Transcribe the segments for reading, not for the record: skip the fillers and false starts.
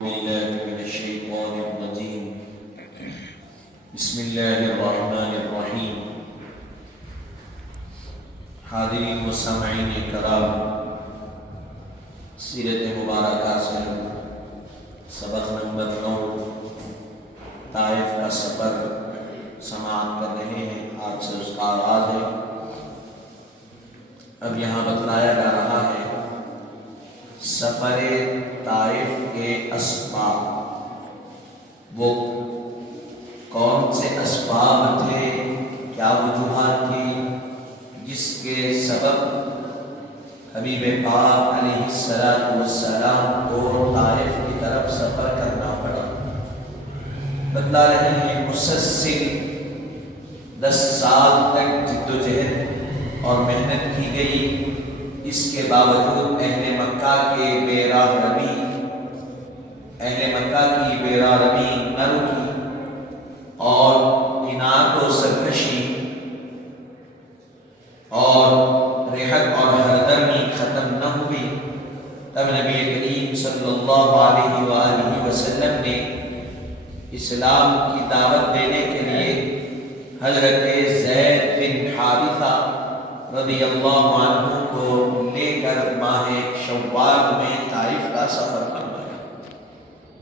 بالله من الشيطان الرجيم بسم الله الرحمن الرحیم۔ حاضرین و سامعین کرام، سیرت مبارکہ سے سبق نمبر 9 طائف کا سفر سماعت کر رہے ہیں۔ آج سے اس کا آغاز ہے۔ اب یہاں بتلایا جا رہا ہے سفر طائف کے اسباب، وہ کون سے اسباب تھے، کیا وجوہات تھی جس کے سبب حبیب پاک علیہ السلام کو طائف کی طرف سفر کرنا پڑا۔ بتلا رہے ہیں مسلسل 10 سال تک جد و جہد اور محنت کی گئی، اس کے باوجود اہل مکہ کی بے راہ روی نہ رکی اور اناد و سرکشی اور رحت اور ہردرمی ختم نہ ہوئی۔ تب نبی کریم صلی اللہ علیہ وآلہ وسلم نے اسلام کی دعوت دینے کے لیے حضرت زید بن حارثہ رضی اللہ عنہ کو لے کر ماہ شوال میں طائف کا سفر فرمایا۔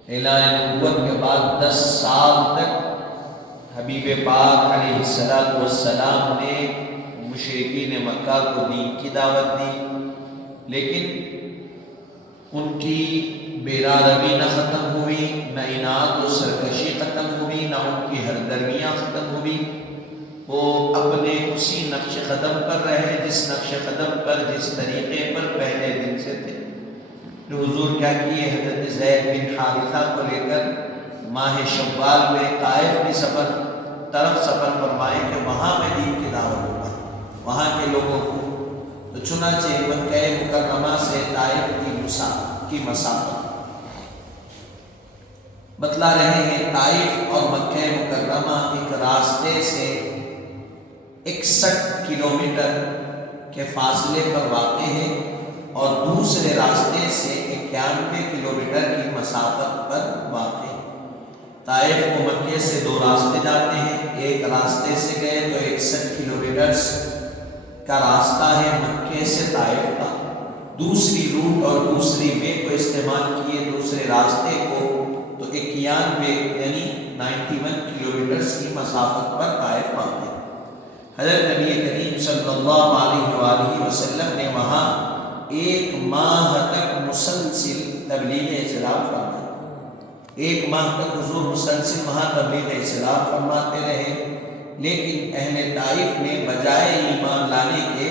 اعلان نبوت کے بعد 10 سال تک حبیب پاک علیہ السلام نے مشرکین مکہ کو دین کی دعوت دی، لیکن ان کی بے راہ روی نہ ختم ہوئی، نہ اناد و سرکشی ختم ہوئی، نہ ان کی ہردرمیاں ختم ہوئی۔ وہ اپنے اسی نقش قدم پر رہے جس نقش قدم پر، جس طریقے پر پہلے دن سے تھے۔ حضور کیا کیے، حضرت زید بن حارثہ کو لے کر ماہ شوال میں طائف کی طرف سفر فرمائے کہ وہاں میں دین کی دعوت ہوگا وہاں کے لوگوں کو۔ تو چنانچہ مکہ مکرمہ سے طائف کی مسافت بتلا رہے ہیں۔ طائف اور مکہ مکرمہ ایک راستے سے 61 کلومیٹر کے فاصلے پر واقع ہے اور دوسرے راستے سے 91 کلومیٹر کی مسافت پر واقع ہے۔ طائف کو مکے سے 2 راستے جاتے ہیں، ایک راستے سے گئے تو 61 کلومیٹر کا راستہ ہے مکے سے طائف کا، دوسری روٹ اور دوسری وے کو استعمال کیے دوسرے راستے کو، تو 91 یعنی 91 کلومیٹر کی مسافت پر طائف واقع ہے۔ حضرت نبی کریم صلی اللہ علیہ وآلہ وسلم نے وہاں 1 ماہ تک مسلسل تبلیغ اسلام فرمائی۔ 1 ماہ تک حضور مسلسل وہاں تبلیغ اسلام فرماتے رہے، لیکن اہل طائف نے بجائے ایمان لانے کے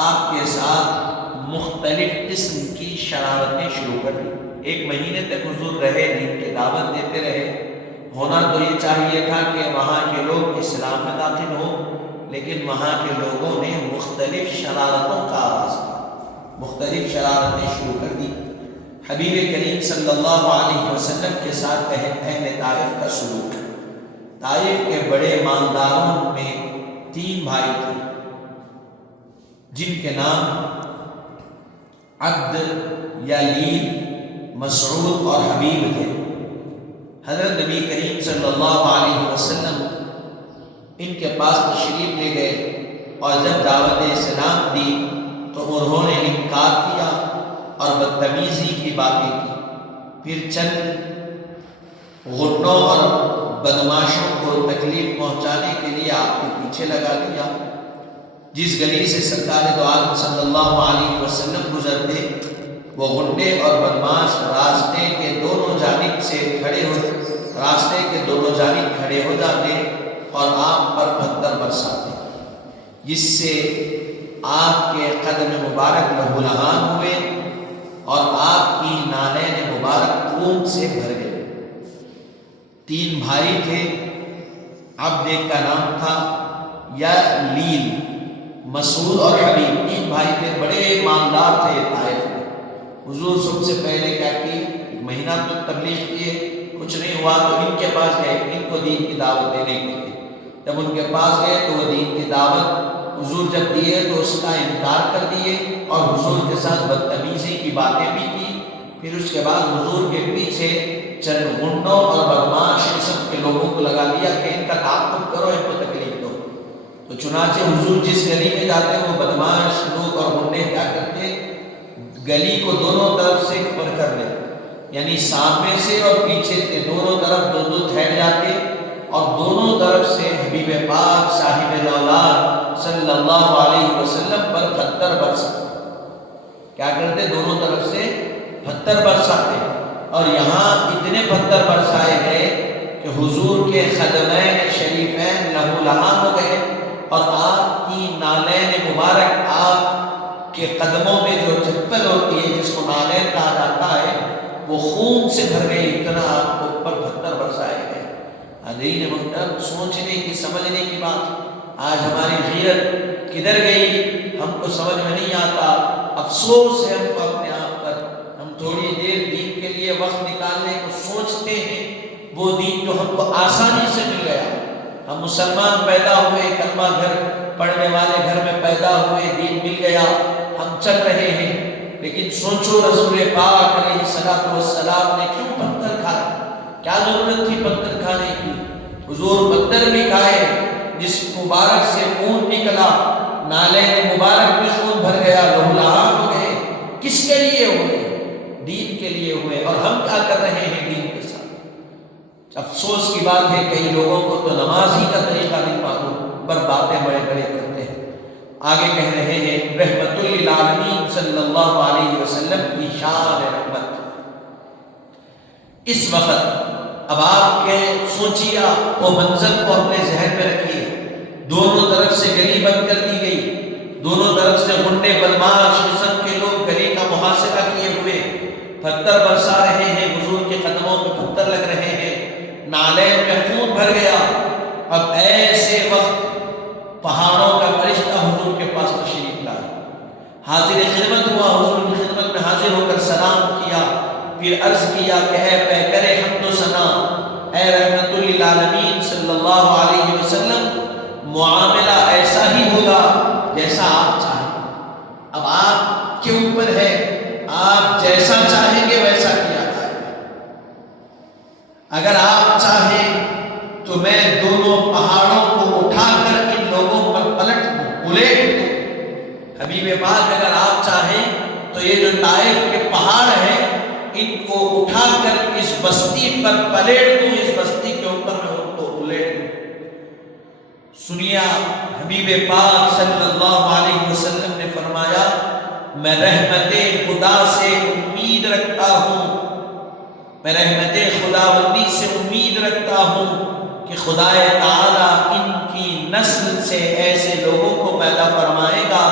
آپ کے ساتھ مختلف قسم کی شرارتیں شروع کر دی۔ 1 مہینے تک حضور رہے، دین کی دعوت دیتے رہے۔ ہونا تو یہ چاہیے تھا کہ وہاں کے لوگ اسلام میں داخل ہوں، لیکن وہاں کے لوگوں نے مختلف شرارتوں کا آغاز کیا، مختلف شرارتیں شروع کر دی۔ حبیب کریم صلی اللہ علیہ وسلم کے ساتھ اہل طائف کا سلوک۔ طائف کے بڑے مالداروں میں 3 بھائی تھے جن کے نام عبد یا لیل، مسعود اور حبیب تھے۔ حضرت نبی کریم صلی اللہ علیہ وسلم ان کے پاس تشریف لے گئے اور جب دعوت اسلام دی تو انہوں نے انکار کیا اور بدتمیزی کی باتیں کی۔ پھر چند غنڈوں اور بدماشوں کو تکلیف پہنچانے کے لیے آپ کے پیچھے لگا دیا۔ جس گلی سے سرکار دو عالم صلی اللہ علیہ وسلم گزرتے، وہ غنڈے اور بدماش راستے کے دونوں جانب کھڑے ہو جاتے اور آپ پر پتھر برساتے، جس سے آپ کے قدم مبارک لہولہان ہوئے اور آپ کی نالین مبارک خون سے بھر گئے۔ 3 بھائی تھے، عبد کا نام تھا یا لیل، مسعود اور حبیب، 3 بھائی تھے، بڑے مالدار تھے طائف میں۔ حضور سب سے پہلے کیا کی، 1 مہینہ تو تبلیغ کیے، کچھ نہیں ہوا تو ان کے پاس گئے، ان کو دین کی دعوت دینے کے لیے۔ جب ان کے پاس گئے تو وہ دین کی دعوت حضور جب دیے تو اس کا انکار کر دیے اور حضور کے ساتھ بدتمیزی کی باتیں بھی کی۔ پھر اس کے بعد حضور کے پیچھے چند غنڈوں اور بدماش قسم کے لوگوں کو لگا لیا کہ ان کا تعاقب کرو، ان کو تکلیف دو۔ تو چنانچہ حضور جس گلی میں جاتے وہ بدماش لوگ اور غنڈے کیا کرتے، گلی کو دونوں طرف سے کور کر لے، یعنی سامنے سے اور پیچھے سے دونوں طرف دو دو ٹھہر جاتے اور دونوں طرف سے حبیب پاک صاحب الاولاد صلی اللہ علیہ وسلم پر پتھر برساتے۔ کیا کرتے؟ دونوں طرف سے پتھر برساتے، اور یہاں اتنے پتھر برسائے گئے کہ حضور کے خدمین شریفین لہو لہان ہو گئے، اور آپ کی نالین مبارک، آپ کے قدموں میں جو چپل ہوتی ہے جس کو نالین کہا جاتا ہے، وہ خون سے بھر گئی، اتنا آپ کو اوپر پتھر برسائے گئے۔ حضرین محترم، سوچنے کی سمجھنے کی بات، آج ہماری غیرت کدھر گئی ہم کو سمجھ میں نہیں آتا۔ افسوس ہے ہم کو اپنے آپ پر، ہم تھوڑی دیر دین کے لیے وقت نکالنے کو سوچتے ہیں، وہ دین جو ہم کو آسانی سے مل گیا، ہم مسلمان پیدا ہوئے، کلمہ گھر پڑھنے والے گھر میں پیدا ہوئے، دین مل گیا، ہم چل رہے ہیں، لیکن سوچو رسول پاک علیہ الصلوۃ والسلام نے کیوں پتھر کھائے؟ کیا ضرورت تھی پتھر کھانے کی؟ حضور پتھر بھی کھائے، جس مبارک سے خون نکلا، نالین مبارک میں خون بھر گیا، لہو لہان ہو گئے، کس کے لیے ہوئے؟ دین کے لیے ہوئے، اور ہم کیا کر رہے ہیں دین کے ساتھ؟ افسوس کی بات ہے کئی لوگوں کو تو نماز ہی کا طریقہ نہیں معلوم، پر باتیں بڑے بڑے کرتے ہیں۔ آگے کہہ رہے ہیں رحمت للعالمین صلی اللہ علیہ وسلم کی شان رحمت۔ اس وقت اب آپ کے سوچیے، وہ منظر کو اپنے ذہن میں رکھیے، دونوں طرف سے گلی بند کر دی گئی، دونوں طرف سے غنڈے بدماش قسم کے لوگ گلی کا محاصرہ کیے ہوئے پتھر برسا رہے ہیں، حضور کے قدموں پہ پتھر لگ رہے ہیں، نالین میں خون بھر گیا۔ اب ایسے وقت پہاڑوں کا فرشتہ حضور کے پاس تشریف لائے، حاضر خدمت ہوا، حضور کی خدمت میں حاضر ہو کر سلام کیا، پھر عرض کیا کہ اے پیکر حمد و ثنا، اے رحمت للعالمین صلی اللہ علیہ وسلم، معاملہ ایسا ہی ہوگا جیسا آپ چاہیں۔ اب آپ کے اوپر ہے، آپ جیسا چاہیں گے ویسا کیا جائے گا۔ اگر آپ چاہیں تو میں دونوں پہاڑوں کو اٹھا کر ان لوگوں پر پلٹ دوں، الٹ دوں۔ حبیب پاک اگر آپ چاہیں تو یہ جو طائف کے پہاڑ ہیں ان کو اٹھا کر اس بستی پر پلٹ دوں، اس بستی کے اوپر میں ان کو الٹ دوں۔ سنیا، حبیب پاک صلی اللہ علیہ وسلم نے فرمایا میں رحمت خدا سے امید رکھتا ہوں، میں رحمت خداوندی سے امید رکھتا ہوں کہ خدا تعالی ان کی نسل سے ایسے لوگوں کو پیدا فرمائے گا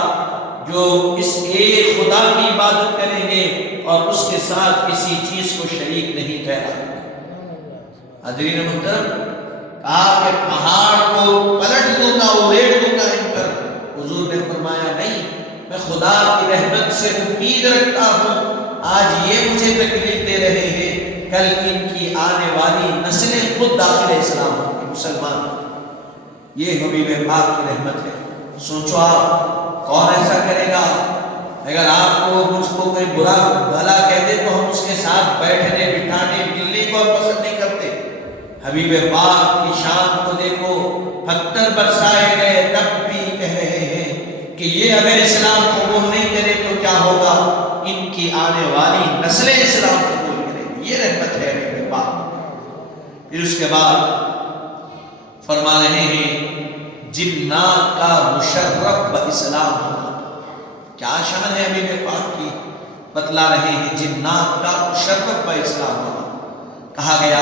جو اس ایک خدا کی عبادت کریں گے اور اس کے ساتھ کسی چیز کو شریک نہیں ٹھہرائیں گے۔ حضرین محترم، کہا کہ پہاڑ کو پلٹ دوں گا، الٹ دوں گا ان پر۔ حضور نے فرمایا نہیں، میں خدا کی رحمت سے امید رکھتا ہوں، آج یہ مجھے تکلیف دے رہے ہیں، کل ان کی آنے والی نسلیں خود داخل اسلام ہوں، مسلمان۔ یہ حبیب پاک کی رحمت ہے۔ سوچو آپ کون ایسا کرے گا؟ اگر آپ کو مجھ کو کوئی برا بھلا کہہ دے تو ہم اس کے ساتھ بیٹھنے بٹھانے ملنے کو پسند نہیں کرتے۔ حبیب پاک کی شان کو دیکھو، پتھر برسائے گئے تب بھی کہہ رہے ہیں کہ یہ اگر اسلام قبول نہیں کرے تو کیا ہوگا، ان کی آنے والی نسلیں اسلام قبول کریں گی۔ یہ رحمت ہے حبیب پاک۔ پھر اس کے بعد فرما رہے ہیں جنات کا مشرف باسلام ہونا۔ کیا شان ہے حبیب پاک کی، بتلا رہے ہیں جنات کا مشرف باسلام ہونا۔ کہا گیا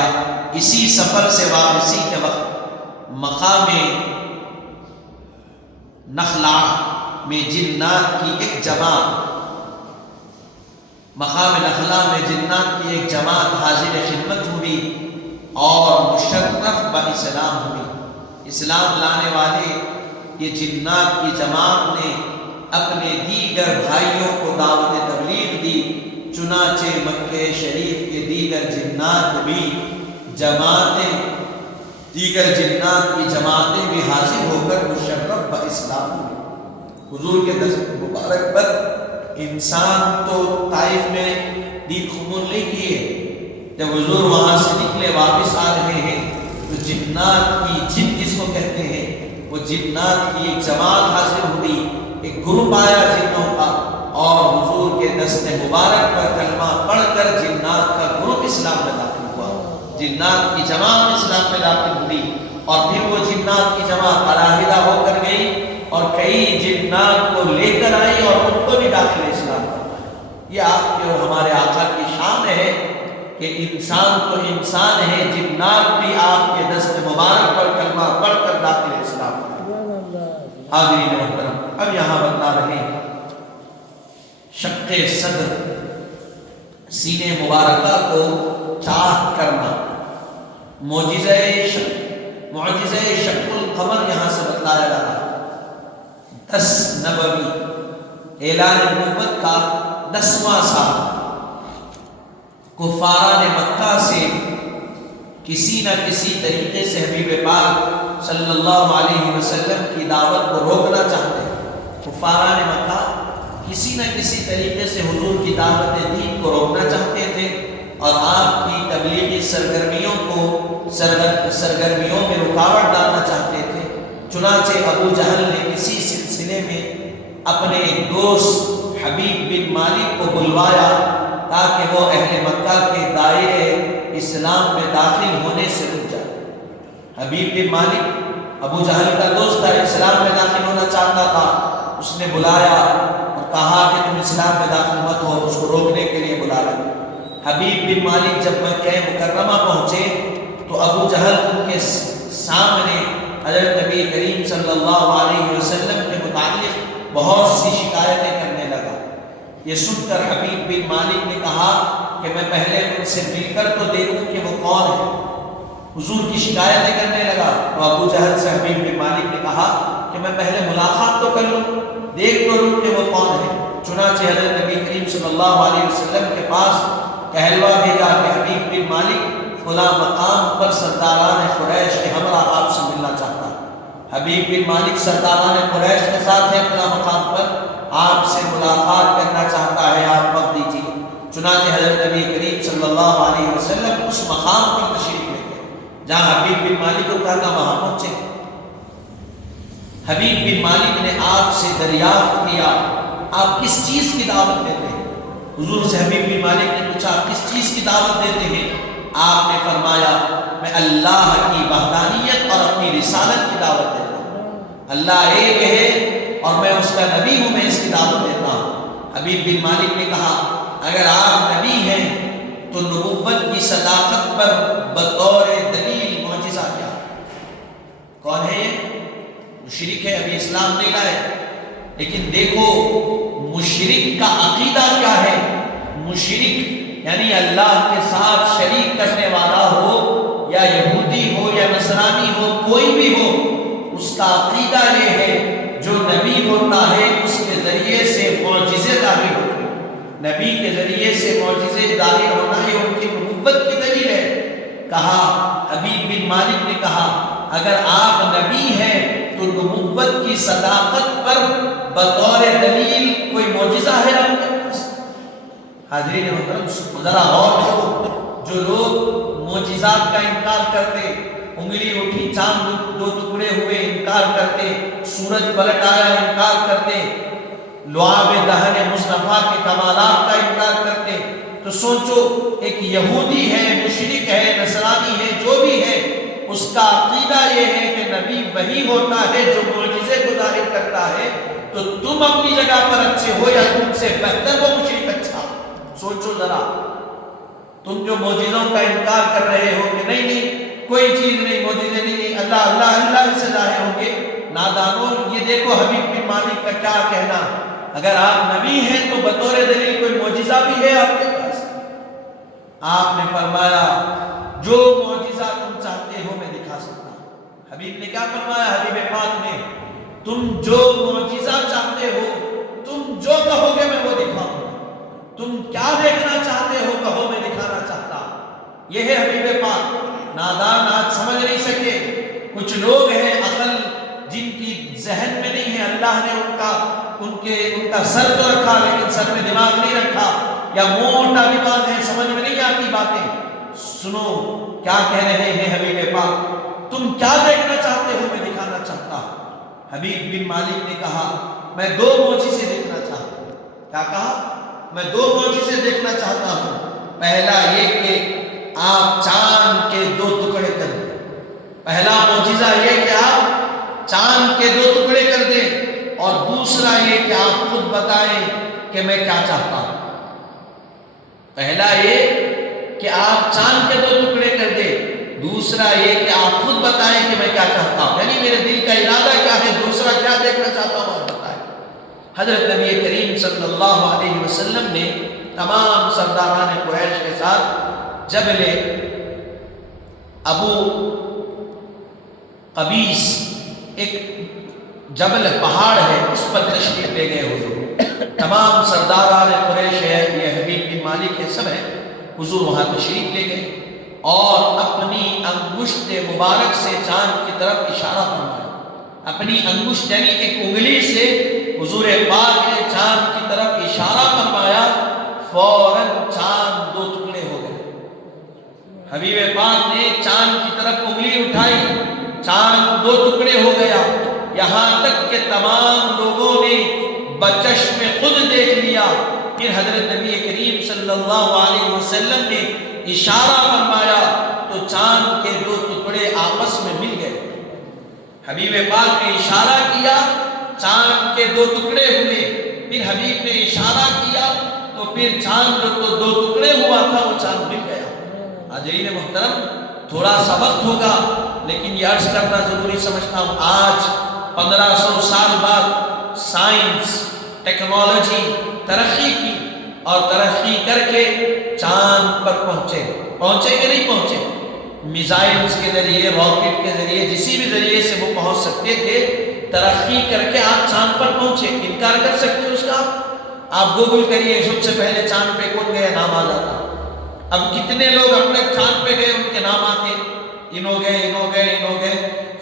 اسی سفر سے واپسی کے وقت مقام نخلا میں جنات کی ایک جماعت، مقام نخلا میں جنات کی ایک جماعت حاضر خدمت ہوئی اور مشرف باسلام ہوئی۔ اسلام لانے والے یہ جنات کی جماعت نے اپنے دیگر بھائیوں کو دعوت تبلیغ دی، چنانچہ مکہ شریف کے دیگر جنات بھی دیگر جنات کی جماعتیں بھی حاضر ہو کر مشرف باسلام ہوئی۔ حضور کے دست مبارک پر انسان تو طائف میں دین قبول نہیں کیے، جب حضور وہاں سے نکلے واپس آ رہے ہیں تو جنات کی جن جس کو کہتے ہیں وہ جنات کی ایک جماعت حاضر ہوئی، ایک گروپ آیا جنوں کا، اور حضور کے دست مبارک پر کلمہ پڑھ کر جنات کا گروپ اسلام میں داخل ہوا، جنات کی جماعت اسلام میں داخل ہوئی، اور پھر وہ جنات کی جماعت علیحدہ ہو کر گئی اور کئی جنات کو لے کر آئی اور ان کو بھی داخل اسلام کروایا۔ یہ آپ کے اور ہمارے آقا کی شان ہے کہ انسان تو انسان ہے، جنات بھی آپ کے دست مبارک پر کلمہ پڑھ کر داخل اسلام کروایا۔ حاضرین محترم، اب یہاں بتا رہے ہیں شق صدر، سینے مبارکہ کو چاک کرنا، معجزہ شق القمر یہاں سے بتلایا جا رہا ہے۔ 10 نبوی، اعلان نبوت کا 10واں سال، کفاران مکہ سے کسی نہ کسی طریقے سے حبیب پاک صلی اللہ علیہ وسلم کی دعوت کو روکنا چاہتے ہیں۔ کفاران مکہ کسی نہ کسی طریقے سے حضور کی دعوت دین کو روکنا چاہتے تھے اور آپ کی تبلیغی سرگرمیوں میں رکاوٹ ڈالنا چاہتے تھے۔ چنانچہ ابو جہل نے اسی سلسلے میں اپنے ایک دوست حبیب بن مالک کو بلوایا تاکہ وہ اہل مکہ کے دائرے اسلام میں داخل ہونے سے رک جائے۔ حبیب بن مالک ابو جہل کا دوست تھا، اسلام میں داخل ہونا چاہتا تھا، اس نے بلایا اور کہا کہ تم اسلام میں داخل مت ہو، اس کو روکنے کے لیے بلایا۔ حبیب بن مالک جب مکہ مکرمہ پہنچے تو ابو جہل ان کے سامنے حضرت نبی کریم صلی اللہ علیہ وسلم کے متعلق بہت سی شکایتیں کرنے لگا۔ یہ سن کر حبیب بن مالک نے کہا کہ میں پہلے ان سے مل کر تو دیکھوں کہ وہ کون ہے۔ حضور کی شکایتیں کرنے لگا تو ابو جہل سے حبیب بن مالک نے کہا کہ میں پہلے ملاقات تو کر لوں، دیکھ تو لوں کہ وہ کون ہے۔ چنانچہ حضرت نبی کریم صلی اللہ علیہ وسلم کے پاس کہلوا بھیجا کہ حبیب بن مالک فلاں مقام پر سرداران قریش کے ہمراہ آپ سے ملنا چاہتا ہے۔ حبیب بن مالک سرداران قریش کے ساتھ ہے، فلاں مقام پر آپ سے ملاقات کرنا چاہتا ہے، آپ وقت دیجیے۔ چنانچہ حضرت نبی کریم صلی اللہ علیہ وسلم اس مقام پر تشریف لے گئے جہاں حبیب بن مالک کو کہا وہاں پہنچے۔ حبیب بن مالک نے آپ سے دریافت کیا آپ کس چیز کی دعوت دیتے ہیں؟ حضور سے حبیب بن مالک نے پوچھا کس چیز کی دعوت دیتے ہیں؟ آپ نے فرمایا میں اللہ کی وحدانیت اور اپنی رسالت کی دعوت دیتا ہوں، اللہ ایک ہے اور میں اس کا نبی ہوں، میں اس کی دعوت دیتا ہوں۔ حبیب بن مالک نے کہا اگر آپ نبی ہیں تو نبوت کی صداقت پر بطور دلیل معجزہ کیا؟ کون ہے یہ؟ مشرک ہے، ابھی اسلام نہیں لائے، لیکن دیکھو مشرک کا عقیدہ کیا ہے۔ مشرک یعنی اللہ کے ساتھ شریک کرنے والا ہو یا یہودی ہو یا نصرانی ہو، کوئی بھی ہو، اس کا عقیدہ یہ ہے جو نبی ہوتا ہے اس کے ذریعے سے معجزے ظاہر ہوتے ہیں، نبی کے ذریعے سے معجزے ظاہر ہونا یہ ان کی نبوت کی دلیل ہے۔ کہا حبیب بن مالک نے کہا اگر آپ نبی ہیں تو نبوت کی صداقت پر بطور دلیل کوئی معجزہ ہے آپ کے پاس؟ حاضرین محترم ذرا غور کرو، جو لوگ معجزات کا انکار کرتے، انگلی اٹھی چاند دو ٹکڑے ہوئے انکار کرتے، سورج پلٹ آیا انکار کرتے، لعاب دہن مصطفیٰ کے کمالات کا انکار کرتے، تو سوچو ایک یہودی ہے، مشرک ہے، نصرانی ہے، جو بھی ہے، اس کا عقیدہ یہ ہے کہ نبی وہی ہوتا ہے جو معجزے کو ظاہر کرتا ہے، تو تم اپنی جگہ پر اچھے ہو یا تم سے بہتر وہ مشرک اچھا؟ سوچو ذرا، تم جو معجزوں کا انکار کر رہے ہو کہ نہیں نہیں کوئی چیز نہیں، معجزے نہیں، اللہ اللہ اللہ سے ظاہر ہوں گے، نادانوں یہ دیکھو حبیب بن مالک کا کیا کہنا، اگر آپ نبی ہیں تو بطور دلیل کوئی معجزہ بھی ہے آپ کے پاس؟ آپ نے فرمایا جو معجزہ تم چاہتے ہو میں دکھا سکتا ہوں۔ حبیب نے کیا فرمایا؟ حبیب پاک نے تم جو معجزہ چاہتے ہو، تم جو کہو گے میں وہ دکھاؤں گا، تم کیا دیکھنا چاہتے ہو کہو میں دکھانا چاہتا ہوں۔ یہ ہے حبیب پاک۔ نادان آج سمجھ نہیں سکے، کچھ لوگ ہیں عقل جن کی ذہن میں نہیں ہے، اللہ نے ان کا سر تو رکھا لیکن سر میں دماغ نہیں رکھا، یا موٹا دماغ ہے سمجھ میں نہیں آتی باتیں۔ سنو کیا کہہ رہے ہیں حبیب پاک، تم کیا دیکھنا چاہتے ہو میں دکھانا چاہتا ہوں۔ حبیب بن مالک نے کہا میں 2 معجزے دیکھنا چاہتا ہوں۔ کیا کہا؟ میں 2 معجزے دیکھنا چاہتا ہوں۔ پہلا یہ کہ آپ چاند کے 2 ٹکڑے کر دیں۔ پہلا معجزہ یہ کہ آپ چاند کے 2 ٹکڑے کر دیں، اور دوسرا یہ کہ آپ خود بتائیں کہ میں کیا چاہتا ہوں۔ پہلا یہ کہ آپ چاند کے 2 ٹکڑے کر دیں، دوسرا یہ کہ آپ خود بتائیں کہ میں کیا چاہتا ہوں، یعنی میرے دل کا ارادہ کیا ہے، دوسرا کیا دیکھنا چاہتا ہوں آپ بتائیں۔ حضرت نبی کریم صلی اللہ علیہ وسلم نے تمام سرداران قریش کے ساتھ جبل ابو قبیس، ایک جبل پہاڑ ہے، اس پر تشریف لے گئے حضور۔ تمام سرداران قریش ہے، یہ حبیب بن مالک ہے، سب ہے، حضور وہاں تشریف لے گئے اور اپنی انگشت مبارک سے چاند کی طرف اشارہ فرمایا۔ اپنی انگشت یعنی ایک انگلی سے حضور پاک نے چاند کی طرف اشارہ فرمایا، فوراً چاند 2 ٹکڑے ہو گئے۔ حبیب پاک نے چاند کی طرف انگلی اٹھائی، چاند 2 ٹکڑے ہو گیا، یہاں تک کہ تمام لوگوں نے بچشم خود دیکھ لیا۔ پھر حضرت نبی کریم صلی اللہ علیہ وسلم نے اشارہ فرمایا تو چاند کے 2 ٹکڑے آپس میں مل گئے۔ حبیب پاک نے اشارہ کیا، چاند کے 2 ٹکڑے ہوئے، پھر حبیب نے اشارہ کیا تو پھر چاند جو 2 ٹکڑے ہوا تھا وہ چاند مل گیا۔ حاضرین محترم، تھوڑا سا وقت ہوگا لیکن یہ عرض کرنا ضروری سمجھتا ہوں، آج 1500 سال بعد سائنس ٹیکنالوجی ترقی کی اور ترقی کر کے چاند پر پہنچے کہ نہیں پہنچے؟ میزائلز کے ذریعے، راکٹ کے ذریعے، جسی بھی ذریعے سے وہ پہنچ سکتے تھے، ترقی کر کے آپ چاند پر پہنچے، انکار کر سکتے اس کا؟ آپ گوگل کریے، سب سے پہلے چاند پہ کون گیا، نام آ جاتا۔ اب کتنے لوگ اب تک چاند پہ گئے، ان کے نام آتے، انہوں گئے،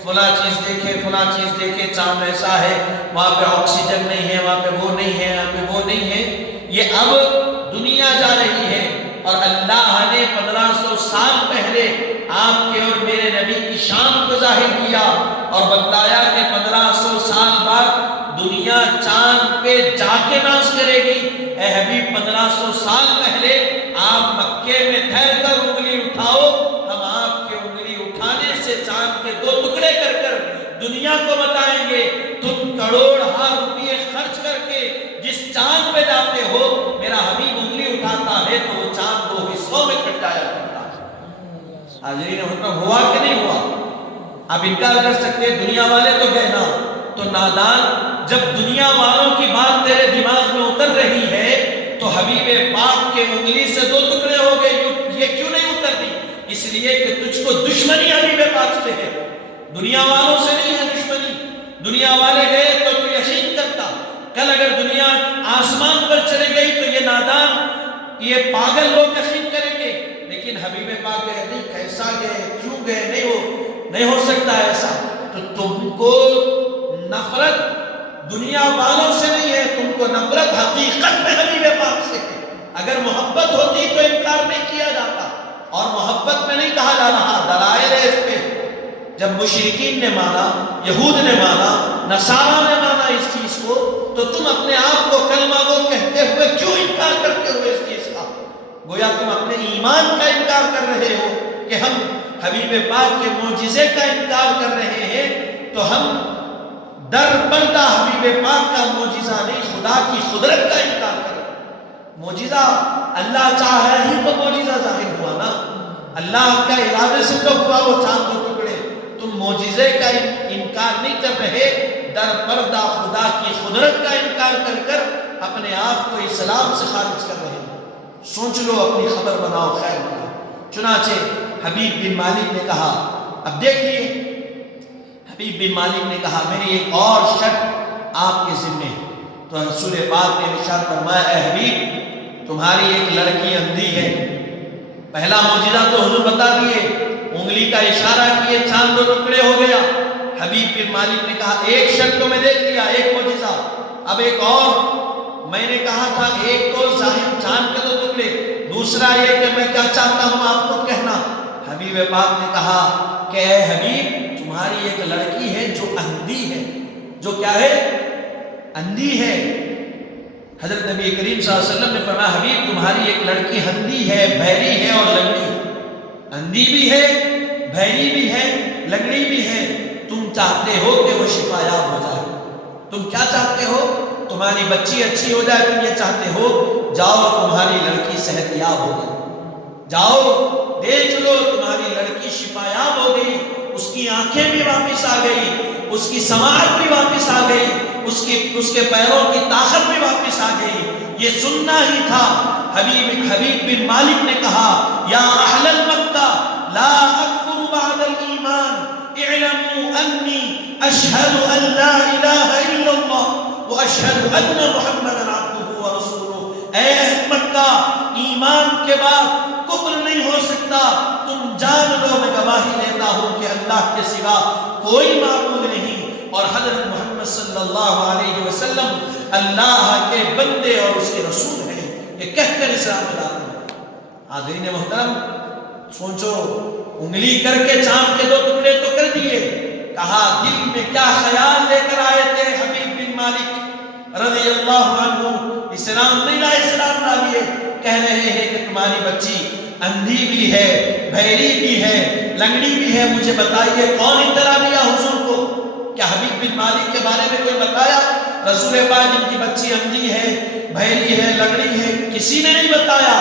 فلاں چیز دیکھے، چاند ایسا ہے، وہاں پہ آکسیجن نہیں ہے، وہاں پہ وہ نہیں ہے، یہاں پہ وہ نہیں ہے۔ یہ اب دنیا جا رہی ہے، اور اللہ نے 1500 سال پہلے آپ کے اور میرے نبی کی شان کو ظاہر کیا اور بتلایا کہ 1500 سال بعد دنیا چاند پہ جا کے ناز کرے گی۔ اے حبیب، 1500 سال پہلے آپ مکے میں ٹھہر کر انگلی اٹھاؤ، ہم آپ کے انگلی اٹھانے سے چاند کے 2 ٹکڑے کر کر دنیا کو بتائیں گے، تم کروڑ روپے خرچ کر کے جس چاند پہ جاتے ہو، میرا حبیب انگلی اٹھاتا ہے تو وہ چاند 2 حصوں میں کٹ جایا کرتا ہے۔ حاضرین محترم، ہوا کہ نہیں ہوا؟ آپ انکار کر سکتے ہیں، دنیا والے تو گئے نا، تو نادان، جب دنیا والوں کی بات تیرے دماغ میں اتر رہی ہے تو حبیب پاک کے انگلی سے 2 ٹکڑے ہو گئے، یہ کیوں نہیں اترتی؟ اس لیے کہ تجھ کو دشمنی حبیب پاک سے ہے، دنیا والوں سے نہیں ہے دشمنی۔ دنیا والے گئے تو تو یقین کرتا، کل اگر دنیا آسمان پر چلے گئی تو یہ نادان، یہ پاگل لوگ یقین کریں گے، لیکن حبیب پاک گئے نہیں، کیسا گئے، کیوں گئے، نہیں ہو سکتا ایسا۔ تو تم کو نفرت دنیا والوں سے نہیں ہے، تم کو نفرت حقیقت میں حبیب پاک سے ہے۔ اگر محبت ہوتی تو انکار نہیں کیا جاتا، اور محبت میں نہیں کہا جا رہا، دلائل ہے اس پہ۔ جب مشرکین نے مانا، یہود نے مانا، نصارہ نے مانا اس چیز کو، تو تم اپنے آپ کو کلمہ گو کہتے ہوئے کیوں انکار کرتے ہوئے اس چیز کا؟ گویا تم اپنے ایمان کا انکار کر رہے ہو کہ ہم حبیب پاک کے معجزے کا انکار کر رہے ہیں، تو ہم در پردہ حبیب پاک کا معجزہ نہیں، خدا کی قدرت کا انکار کریں۔ معجزہ اللہ چاہے ہی تو معجزہ ظاہر ہوا نا، اللہ کا ارادے سے تو ہوا وہ چاند 2 ٹکڑے۔ تم معجزے کا انکار نہیں کر رہے، در پردہ خدا کی قدرت کا انکار کر کر اپنے آپ کو اسلام سے خارج کر رہے ہیں۔ سوچ لو، اپنی خبر بناؤ، خیر بناؤ۔ چنانچہ حبیب بن مالک نے کہا، اب دیکھیے، حبیب بن مالک نے کہا میری ایک اور شرط آپ کے ذمہ ہے۔ تو رسول پاک نے ارشاد فرمایا، اے حبیب، تمہاری ایک لڑکی اندھی ہے۔ پہلا معجزہ تو حضور بتا دیے، انگلی کا اشارہ کیے، چاند 2 ٹکڑے ہو گیا۔ حبیب بن مالک نے کہا ایک شرط تو میں دیکھ لیا، ایک معجزہ، اب ایک اور۔ میں نے کہا تھا ایک تو ظاہر چاند کے 2 ٹکڑے، دوسرا یہ کہ میں کیا چاہتا ہوں آپ خود کہنا۔ حبیب پاک نے کہا کہ اے حبیب تمہاری ایک لڑکی ہے جو اندھی ہے، جو کیا ہے؟ اندھی ہے۔ حضرت نبی کریم صلی اللہ علیہ وسلم نے فرمایا حبیب تمہاری ایک لڑکی اندھی ہے، بہری ہے اور لنگڑی، اندھی بھی ہے، بہری بھی ہے، لنگڑی بھی ہے، تم چاہتے ہو کہ وہ شفا یاب ہو جائے، تم کیا چاہتے ہو؟ تمہاری بچی اچھی ہو جائے، تم یہ چاہتے ہو؟ جاؤ تمہاری لڑکی صحت یاب ہو گئی، جاؤ دیکھ لو تمہاری لڑکی شفا یاب ہو گئی، اس کی آنکھیں بھی واپس آ گئی، اس کی سماعت بھی واپس آ گئی، اس کے پیروں کی طاقت بھی واپس آ گئی۔ یہ سننا ہی تھا۔ حبیب بن مالک نے کہا یا اہل مکہ لا اکفر بعد الایمان اعلموا انی اشہد ان لا الہ الا اللہ واشہد ان محمدا عبدہ ورسولہ۔ اے اہل مکہ ایمان کے بعد کفر نہیں ہو سکتا، تم جان لو میں گواہی دیتا ہوں کہ اللہ کے سوا کوئی معبود نہیں اور حضرت محمد صلی اللہ علیہ وسلم اللہ کے بندے اور اس کے رسول ہیں۔ یہ کہہ کر اسلام میں داخل ہوئے۔ حاضرین محترم سوچو، انگلی کر کے چاند کے 2 ٹکڑے تو کر دیے، کہا دل میں کیا خیال لے کر آئے تھے حبیب بن مالک رضی اللہ عنہ؟ اسلام نہیں لائے، اسلام لا لیے۔ کہہ رہے ہیں کہ تمہاری بچی اندھی بھی ہے، بہری بھی ہے، لنگڑی بھی ہے، مجھے بتائیے کون اطلاع دیا حضور کو؟ کیا حبیب بن مالک کے بارے میں کوئی بتایا؟ رسول پاک جن کی بچی اندھی ہے، بہری ہے، لنگڑی ہے، کسی نے نہیں بتایا۔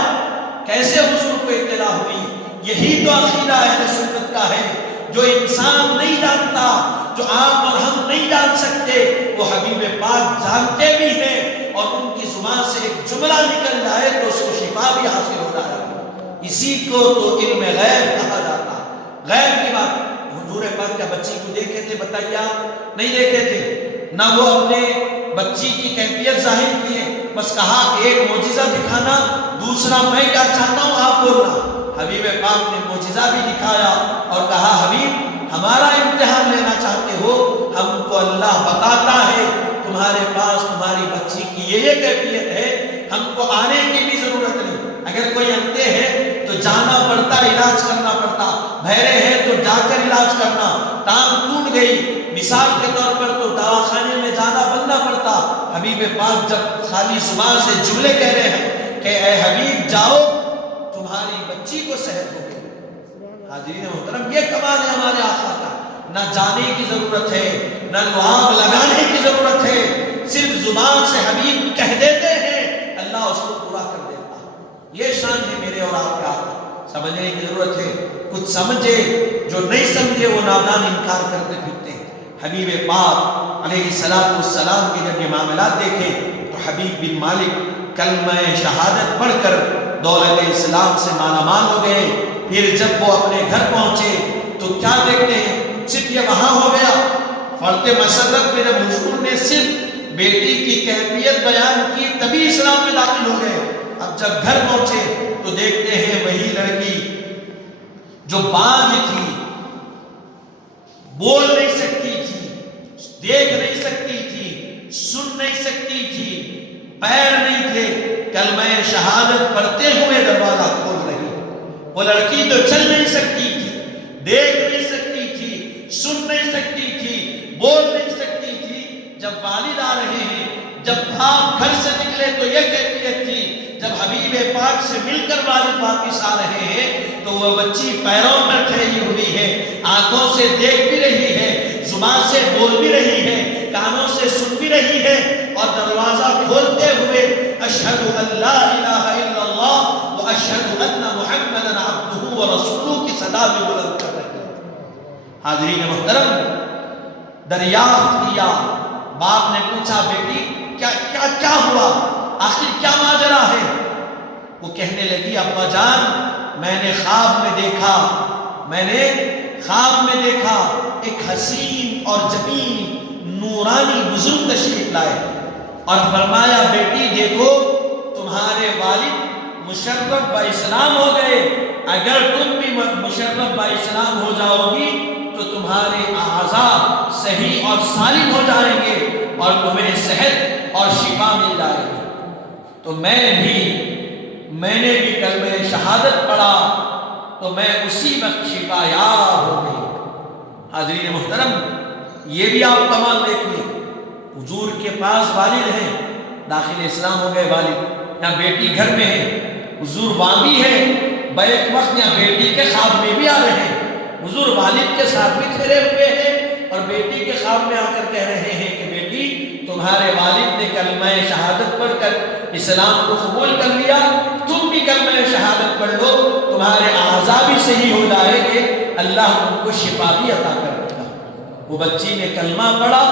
کیسے حضور کو اطلاع ہوئی؟ یہی تو عقیدہ اہل سنت کا ہے۔ جو انسان نہیں جانتا، جو آپ اور ہم نہیں جان سکتے، وہ حبیب پاک جانتے بھی ہیں، اور ان کی زبان سے ایک جملہ نکل جائے تو اس کو شفا بھی حاصل ہو جائے۔ اسی کو تو علم غیب کہا جاتا۔ غیب کی بات حضور پاک کیا بچی کو دیکھے تھے؟ بتائیے آپ، نہیں دیکھے تھے، نہ وہ اپنے بچی کی کیفیت ظاہر کیے، بس کہا ایک معجزہ دکھانا، دوسرا میں کیا چاہتا ہوں آپ بولنا۔ حبیب پاک نے معجزہ بھی دکھایا اور کہا حبیب ہمارا امتحان لینا چاہتے ہو؟ ہم کو اللہ بتاتا ہے تمہارے پاس تمہاری بچی کی یہ کیفیت ہے، ہم کو آنے کی بھی ضرورت نہیں۔ اگر کوئی اندھے ہے تو جانا پڑتا، علاج کرنا پڑتا، بہرے ہیں تو جا کر علاج کرنا، ٹانگ ٹوٹ گئی مثال کے طور پر تو دواخانے میں جانا بننا پڑتا۔ حبیب پاک جب خالی زبان سے جملے کہہ رہے ہیں کہ اے حبیب جاؤ تمہاری بچی کو صحت ہو گئی۔ حاضرین محترم یہ کمال ہے ہمارے آقا کا، نہ جانے کی ضرورت ہے، نہ لعاب لگانے کی ضرورت ہے، صرف زبان سے حبیب کہہ دیتے ہیں، اللہ اس کو پورا کر دیتا ہے۔ یہ شان ہے میرے اور آپ کے آقا۔ سمجھنے کی ضرورت ہے، کچھ سمجھے، جو نہیں سمجھے وہ نادان انکار کرتے پھرتے ہیں۔ حبیب پاک علیہ السلام کے جب یہ معاملات دیکھے تو حبیب بن مالک کلمہ شہادت پڑھ کر دولت اسلام سے مالا مال ہو گئے۔ پھر جب وہ اپنے گھر پہنچے تو کیا دیکھتے ہیں؟ صرف یہ وہاں ہو گیا؟ فرد مسرت میں جب حضور نے صرف بیٹی کی کیفیت بیان کی تبھی اسلام میں داخل ہو گئے۔ اب جب گھر پہنچے تو دیکھتے ہیں وہی لڑکی جو بانج تھی، بول نہیں سکتی تھی، دیکھ نہیں سکتی تھی، سن نہیں سکتی تھی، پیر نہیں تھے، کلمہ شہادت پڑھتے ہوئے دروازہ کھول رہی۔ وہ لڑکی تو چل نہیں سکتی تھی، دیکھ نہیں سکتی تھی، سن نہیں سکتی تھی، بول نہیں سکتی تھی۔ جب والد آ رہے ہیں، جب باپ گھر سے نکلے تو یہ کیفیت تھی، جب حبیب پاک سے مل کر والد واپس آ رہے ہیں تو وہ بچی پیروں پر ٹھہری ہوئی ہے، آنکھوں سے دیکھ بھی رہی ہے، زبان سے بول بھی رہی ہے، کانوں سے سن بھی رہی ہے، اور دروازہ کھولتے ہوئے اشہد ان لا الہ الا اللہ و اشہد ان محمدا عبدہ و رسولہ کی صدا بھی بلند کر رہی ہے۔ حاضرین محترم دریافت کیا، باپ نے پوچھا بیٹی کیا ہوا، آخر کیا ماجرا ہے؟ وہ کہنے لگی ابا جان میں نے خواب میں دیکھا ایک حسین اور جمیل نورانی بزرگ تشریف لائے اور فرمایا بیٹی دیکھو تمہارے والد مشرف با اسلام ہو گئے، اگر تم بھی مشرف با اسلام ہو جاؤ گی تو تمہارے اعضاء صحیح اور سالم ہو جائیں گے اور تمہیں صحت اور شفا مل جائے گی۔ تو میں بھی میں نے بھی کلمہ شہادت پڑھا تو میں اسی وقت شفا یاب ہو گئی۔ حاضرین محترم، یہ بھی آپ کمال دیکھیے، حضور کے پاس والد ہیں، داخل اسلام ہو گئے والد، یا بیٹی گھر میں ہے، حضور وابی ہے، بیک وقت یا بیٹی کے خواب میں بھی آ رہے ہیں، حضور والد کے ساتھ بھی ٹھہرے ہوئے ہیں اور بیٹی کے خواب میں آ کر کہہ رہے ہیں کہ بیٹی تمہارے والد نے کلمہ شہادت پڑھ کر اسلام کو قبول کر لیا، تم بھی کلمہ شہادت پڑھ لو، تمہارے اعضاء بھی صحیح ہو جائیں گے، اللہ تم کو شفا بھی عطا کر دے گا۔ وہ بچی نے کلمہ پڑھا،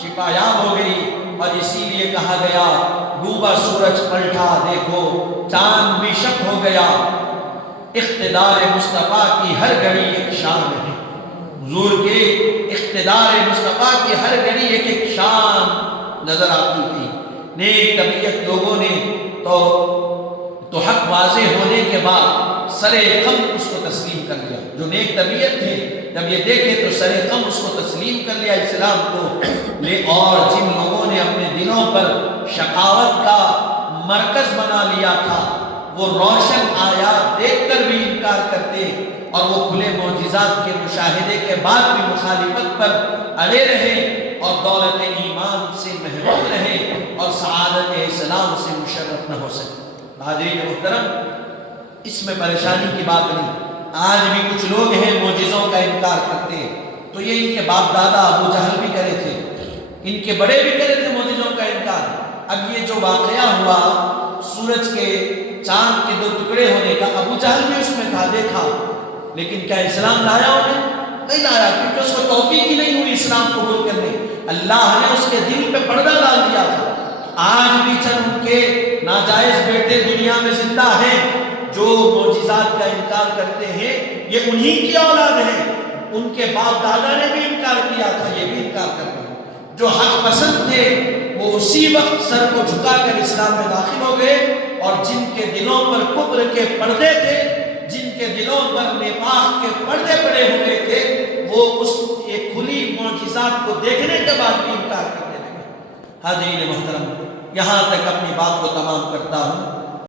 شفا یاب ہو گئی، اور اسی لیے کہا گیا ڈوبا سورج پلٹا دیکھو چاند بھی شک ہو گیا، اقتدار مصطفیٰ کی ہر گھڑی ایک شان ہے۔ حضور کے اقتدار مصطفیٰ کی ہر گھڑی ایک ایک شان نظر آتی تھی۔ نیک طبیعت لوگوں نے تو حق واضح ہونے کے بعد سرے غم اس کو تسلیم کر لیا۔ جو نیک طبیعت تھے جب یہ دیکھے تو سرے غم اس کو تسلیم کر لیا اسلام کو، اور جن لوگوں نے اپنے دلوں پر شقاوت کا مرکز بنا لیا تھا وہ روشن آیات دیکھ کر بھی انکار کرتے، اور وہ کھلے معجزات کے مشاہدے کے بعد بھی مخالفت پر اڑے رہے اور دولت ایمان سے محروم رہے اور سعادت اسلام سے مشرف نہ ہو سکے۔ حاضرین محترم، اس میں پریشانی کی بات نہیں، آج بھی کچھ لوگ ہیں معجزوں کا انکار کرتے ہیں، تو یہ ان کے باپ دادا ابو جہل بھی کرے تھے، ان کے بڑے بھی کرے تھے معجزوں کا انکار۔ اب یہ جو واقعہ ہوا سورج کے چاند کے دو ٹکڑے ہونے کا، ابو جہل بھی اس میں تھا، دیکھا، لیکن کیا اسلام لایا انہیں؟ نہیں لایا، کیونکہ اس کو توفیق ہی نہیں ہوئی اسلام قبول کرنے، اللہ نے اس کے دل پہ پردہ ڈال دیا تھا۔ آج بھی چند ان کے ناجائز بیٹے دنیا میں زندہ ہیں جو معجزات کا انکار کرتے ہیں، یہ انہی کی اولاد ہے، ان کے باپ دادا نے بھی انکار کیا تھا، یہ بھی انکار کر رہے ہیں۔ جو حق پسند تھے وہ اسی وقت سر کو جھکا کر اسلام میں داخل ہو گئے، اور جن کے دلوں پر کفر کے پردے تھے، جن کے دلوں پر نفاق کے پردے پڑے ہوئے تھے، وہ اس ایک کھلی معجزات کو دیکھنے کے بعد بھی انکار کرنے لگے۔ حاضرین محترم، یہاں تک اپنی بات کو تمام کرتا ہوں۔